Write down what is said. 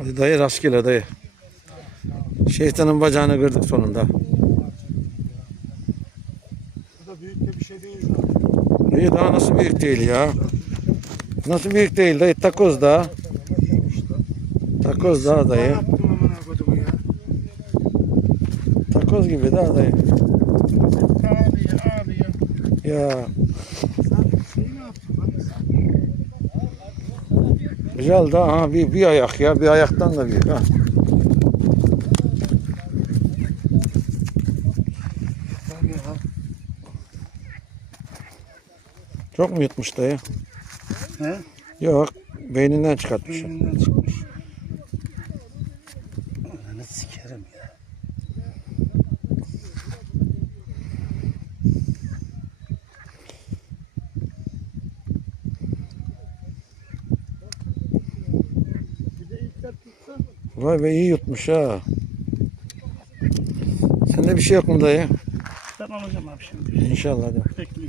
Hadi dayı rastgele dayı. Şeytanın bacağını kırdık sonunda. Bu da büyük de bir şey değil zaten. İyi daha nasıl büyük değil ya. Nasıl büyük değil dayı takoz da. Takoz da dayı. Takoz gibi da dayı. Ağlıyor ağlıyor. Ya Sen şey ne yaptın lan? Güzel da ha bir, bir ayak ya bir ayaktan da büyük ha. Çok mu yutmuş dayı? He? Yok beyninden çıkartmış. Beyninden çıkmış. Ananı sikerim ya. Bir de ilk tutsa Vay be iyi yutmuş ha. Sende bir şey yok mu dayı? ben alacağım abi şimdi. İnşallah. Bekliyorum.